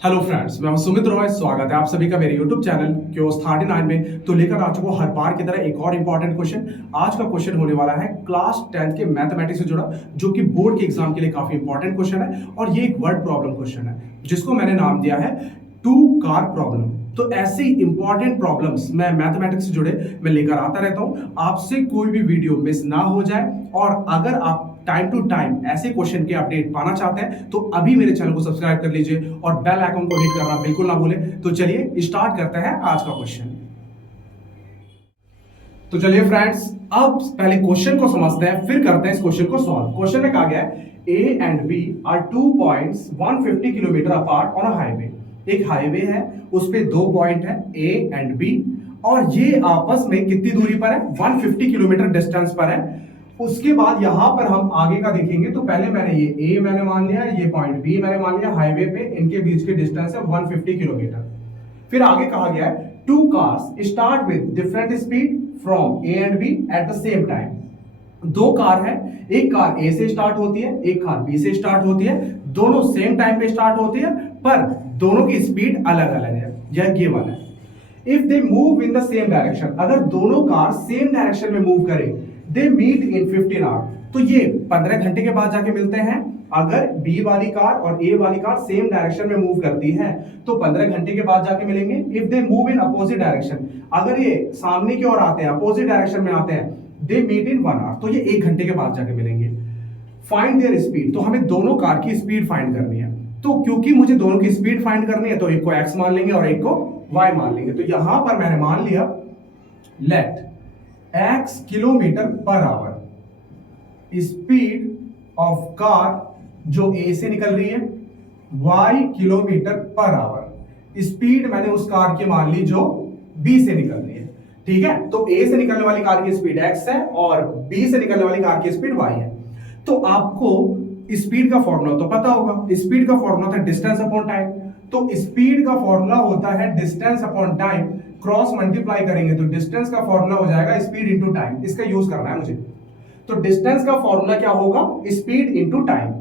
Hello friends, मैं हूं सुमित रॉय। स्वागत है आप सभी का मेरे यूट्यूब चैनल क्योस 39 में। तो लेकर आ चुका हूं हर बार की तरह एक और इंपॉर्टेंट क्वेश्चन। आज का क्वेश्चन होने वाला है क्लास 10th के मैथमेटिक्स से जुड़ा, जो कि बोर्ड के एग्जाम के लिए काफी इंपॉर्टेंट क्वेश्चन है। और ये एक वर्ड प्रॉब्लम क्वेश्चन है जिसको मैंने नाम दिया है टू कार प्रॉब्लम। तो ऐसे इंपॉर्टेंट प्रॉब्लम्स मैं मैथमेटिक्स से जुड़े मैं लेकर आता रहता हूं। आपसे कोई भी वीडियो मिस ना हो जाए, और अगर आप टाइम टू टाइम ऐसे क्वेश्चन के अपडेट पाना चाहते हैं तो अभी मेरे चैनल को सब्सक्राइब कर लीजिए और बेल आइकन को हिट करना बिल्कुल ना भूलें। तो चलिए स्टार्ट करते हैं आज का क्वेश्चन। तो चलिए फ्रेंड्स, अब पहले क्वेश्चन को समझते हैं, फिर करते हैं इस क्वेश्चन को सॉल्व। क्वेश्चन में कहा गया है A and B are 2 points 150 kilometre apart on a highway. एक हाईवे है, उस पे दो पॉइंट है ए एंड बी, और ये आपस में कितनी दूरी पर है? 150 किलोमीटर डिस्टेंस पर है। उसके बाद यहां पर हम आगे का देखेंगे। तो पहले मैंने ये ए मैंने मान लिया, ये पॉइंट बी मैंने मान लिया। हाईवे पे इनके बीच की डिस्टेंस है 150 किलोमीटर। फिर आगे कहा गया है two cars start with different speed from A and B at the same time. दो कार है, एक कार ए से स्टार्ट होती है, एक कार बी से स्टार्ट होती है। दोनों सेम टाइम पे स्टार्ट होती है, पर दोनों की स्पीड अलग अलग है। यह गिवन है। If they move in the same direction, अगर दोनों कार सेम डायरेक्शन में मूव करें, दे मीट इन 15 आवर, तो ये 15 घंटे के बाद जाके मिलते हैं। अगर बी वाली कार और ए वाली कार सेम डायरेक्शन में मूव करती है तो 15 घंटे के बाद जाके मिलेंगे। If they move in opposite direction, अगर ये सामने की ओर आते हैं, अपोजिट डायरेक्शन में आते हैं, दे मीट इन 1 आवर, तो ये 1 घंटे के बाद जाके मिलेंगे। फाइंड देयर स्पीड, तो हमें दोनों कार की स्पीड फाइंड करनी है। तो क्योंकि मुझे दोनों की स्पीड फाइंड करनी है, तो एक को x मान लेंगे और एक को y मान लेंगे। तो यहां पर मैंने मान लिया let x kilometre per hour speed of car जो A से निकल रही है, y kilometre per hour speed मैंने उस कार की मान ली जो B से निकल रही है। ठीक है, तो A से निकलने वाली कार की स्पीड x है और B से निकलने वाली कार की स्पीड y है। तो आपको स्पीड का फॉर्मूला तो पता होगा। स्पीड का फॉर्मूला होता है डिस्टेंस अपॉन टाइम। तो स्पीड का फॉर्मूला होता है distance upon time, cross multiply करेंगे तो डिस्टेंस का फॉर्मूला हो जाएगा स्पीड इनटू टाइम। इसका यूज करना है मुझे। तो डिस्टेंस का फॉर्मूला क्या होगा? Speed into time.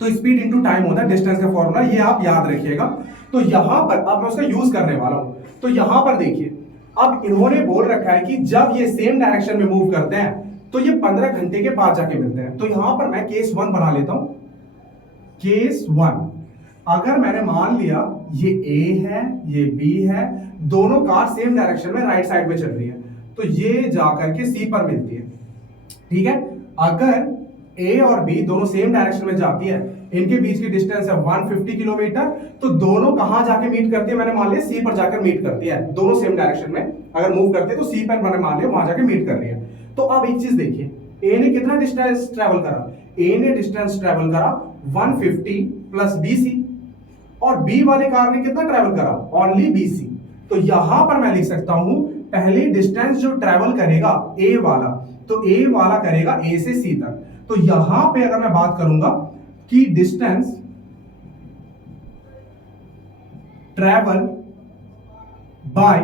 तो स्पीड इनटू टाइम होता है डिस्टेंस का फॉर्मूला, ये आप याद रखिएगा। तो यहां पर अब मैं उसका यूज करने वाला हूं। तो यहां पर देखिए, अब इन्होंने बोल रखा है कि जब ये सेम डायरेक्शन में मूव करते हैं तो ये 15 घंटे के बाद जाके मिलते हैं। तो यहां पर मैं केस 1 बना लेता हूं। केस 1, अगर मैंने मान लिया ये A है, ये B है, दोनों कार सेम डायरेक्शन में राइट साइड में चल रही है, तो ये जाकर के C पर मिलती है। ठीक है, अगर A और B दोनों सेम डायरेक्शन में जाती है, इनके बीच की डिस्टेंस है 150 किलोमीटर, तो दोनों कहां जाके मीट करती है? मैंने मान लिया C पर जाकर मीट करती है। दोनों सेम डायरेक्शन में अगर मूव करते हैं तो C पर मैंने मान लिया वहां जाके मीट कर रही है। तो अब एक चीज देखिए, A ने कितना डिस्टेंस ट्रेवल करा? A ने डिस्टेंस ट्रेवल करा 150 प्लस BC, और B वाले कार ने कितना ट्रेवल करा? Only BC। तो यहां पर मैं लिख सकता हूं पहले डिस्टेंस जो ट्रेवल करेगा A वाला, तो A वाला करेगा A से C तक। तो यहां पे अगर मैं बात करूंगा कि distance travel by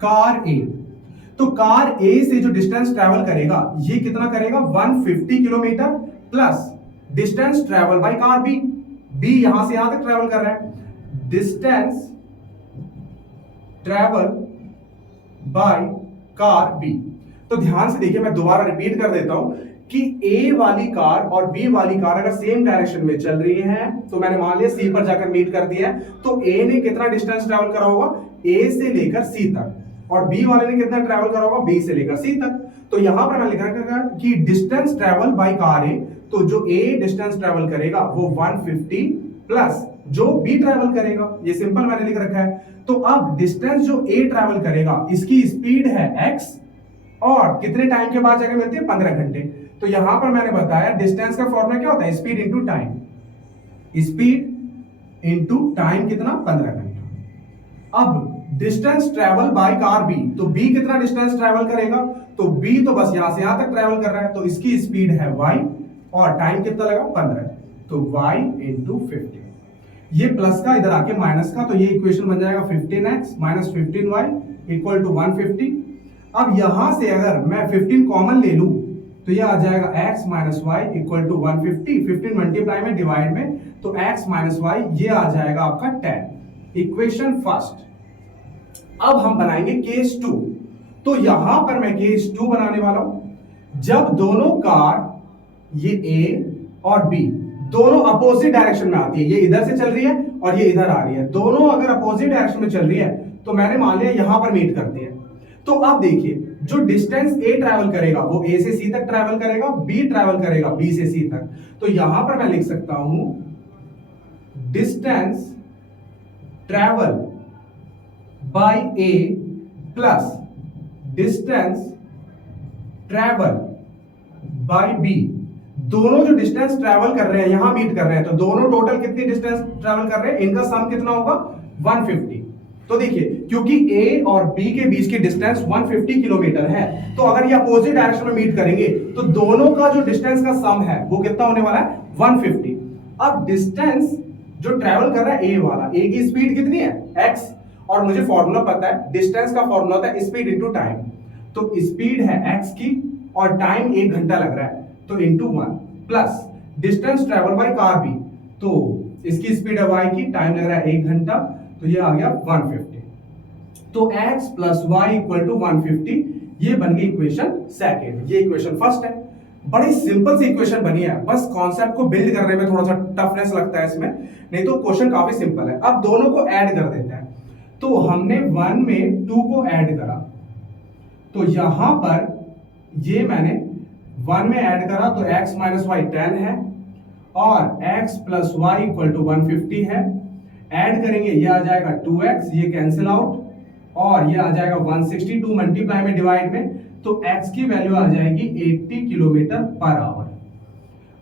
car A, तो कार A से जो डिस्टेंस ट्रेवल करेगा ये कितना करेगा? 150 kilometre plus distance travel by car B। B यहां से यहां तक ट्रेवल कर रहा है। Distance travel by car B। तो ध्यान से देखिए, मैं दोबारा रिपीट कर देता हूं कि A वाली कार और B वाली कार अगर सेम डायरेक्शन में चल रही हैं, तो मैंने मान लिया C पर जाकर मीट कर दिया है, तो A ने कितना डिस्टेंस ट्रेवल करा होगा? A से लेकर C तक। और B वाले ने कितना ट्रेवल करा होगा? B से लेकर C तक। तो यहां पर मैं लिख रहा हूं कि distance travel by car A, तो जो A डिस्टेंस ट्रेवल करेगा वो 150 प्लस जो B ट्रेवल करेगा, ये सिंपल मैंने लिख रखा है। तो अब डिस्टेंस जो A ट्रेवल करेगा इसकी स्पीड है x, और कितने टाइम के बाद जाके मिलती है? 15 घंटे। तो यहां पर मैंने बताया डिस्टेंस का फॉर्मूला क्या होता है? Speed into time. Speed into time कितना? 15 घंटा। अब distance travel by car B, तो B कितना डिस्टेंस ट्रेवल करेगा? तो B तो बस यहां से यहां तक ट्रेवल कर रहा है, तो इसकी स्पीड है y, और टाइम कितना लगा? 15। तो y इंटू 15, ये प्लस का इधर आके माइनस का, तो ये इक्वेशन बन जाएगा 15x minus 15y equal to 150। अब यहां से अगर मैं 15 कॉमन ले लूं तो ये आ जाएगा x minus y equal to 150, 15 multiply में डिवाइड में, तो x माइनस वाई ये आ जाएगा आपका 10। Equation first. अब हम बनाएंगे केस 2। तो यहां पर मैं केस 2 बनाने वाला हूं जब दोनों कार ये A और B दोनों अपोजिट डायरेक्शन में आती है, ये इधर से चल रही है और ये इधर आ रही है, दोनों अगर अपोजिट डायरेक्शन में चल रही है तो मैंने मान लिया यहां पर मीट करती है। तो अब देखिए जो डिस्टेंस A ट्रैवल करेगा वो A से C तक ट्रैवल करेगा, B ट्रैवल करेगा B से C तक। तो यहां पर मैं लिख सकता हूं distance travel by A plus distance travel by B। दोनों जो डिस्टेंस ट्रैवल कर रहे हैं यहां मीट कर रहे हैं, तो दोनों टोटल कितनी डिस्टेंस ट्रैवल कर रहे हैं, इनका सम कितना होगा 150। तो देखिए क्योंकि A और B के बीच की डिस्टेंस 150 किलोमीटर है, तो अगर ये अपोजिट डायरेक्शन में मीट करेंगे तो दोनों का जो डिस्टेंस का सम है वो कितना होने वाला है 150। अब डिस्टेंस जो ट्रैवल कर रहा है A वाला, A की स्पीड कितनी है x, और मुझे फॉर्मूला पता है डिस्टेंस का फॉर्मूला होता है स्पीड इनटू टाइम। तो स्पीड है x की और टाइम 1 घंटा लग रहा है, तो into 1 plus distance travel by car भी, तो इसकी स्पीड है y की, टाइम लग रहा है 1 घंटा, तो ये आ गया 150। तो x plus y equal to 150, ये बन गई इक्वेशन सेकेंड। ये इक्वेशन फर्स्ट है। बड़ी सिंपल सी इक्वेशन बनी है, बस कॉन्सेप्ट को बिल्ड करने में थोड़ा सा टफनेस लगता है इसमें, नहीं तो क्वेश्चन काफी सिंपल है। अब दोनों को ऐड कर देते हैं। तो हमने 1 में 2 को ऐड करा, तो यहां पर ये मैंने 1 में ऐड करा तो x माइनस वाई 10 है और x plus y equal to 150 है। ऐड करेंगे ये आ जाएगा 2x, ये कैंसिल आउट, और ये आ जाएगा 162 मल्टीप्लाई में डिवाइड में, तो x की वैल्यू आ जाएगी 80 किलोमीटर पर आवर।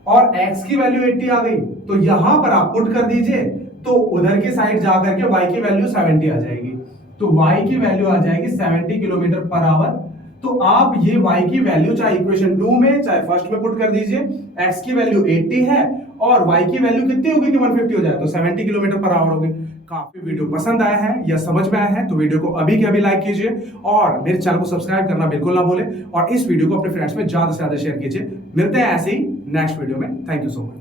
और x की वैल्यू 80 आ गई, तो यहां पर आप पुट कर दीजिए, तो उधर की साइड जाकर के y की वैल्यू 70 आ जाएगी, तो y की वैल्यू आ जाएगी 70 किलोमीटर पर आवर। तो आप ये y की वैल्यू चाहे इक्वेशन 2 में चाहे फर्स्ट में पुट कर दीजिए, x की वैल्यू 80 है और y की वैल्यू कितनी होगी कि 150 हो जाए, तो 70 किलोमीटर पर आवर होगी। काफी वीडियो पसंद आया है या समझ में आया है तो वीडियो को अभी के अभी लाइक कीजिए और मेरे चैनल को सब्सक्राइब करना बिल्कुल ना भूलें, और इस वीडियो को अपने फ्रेंड्स में ज्यादा से ज्यादा शेयर कीजिए। मिलते हैं ऐसे ही नेक्स्ट वीडियो में। Thank you so much.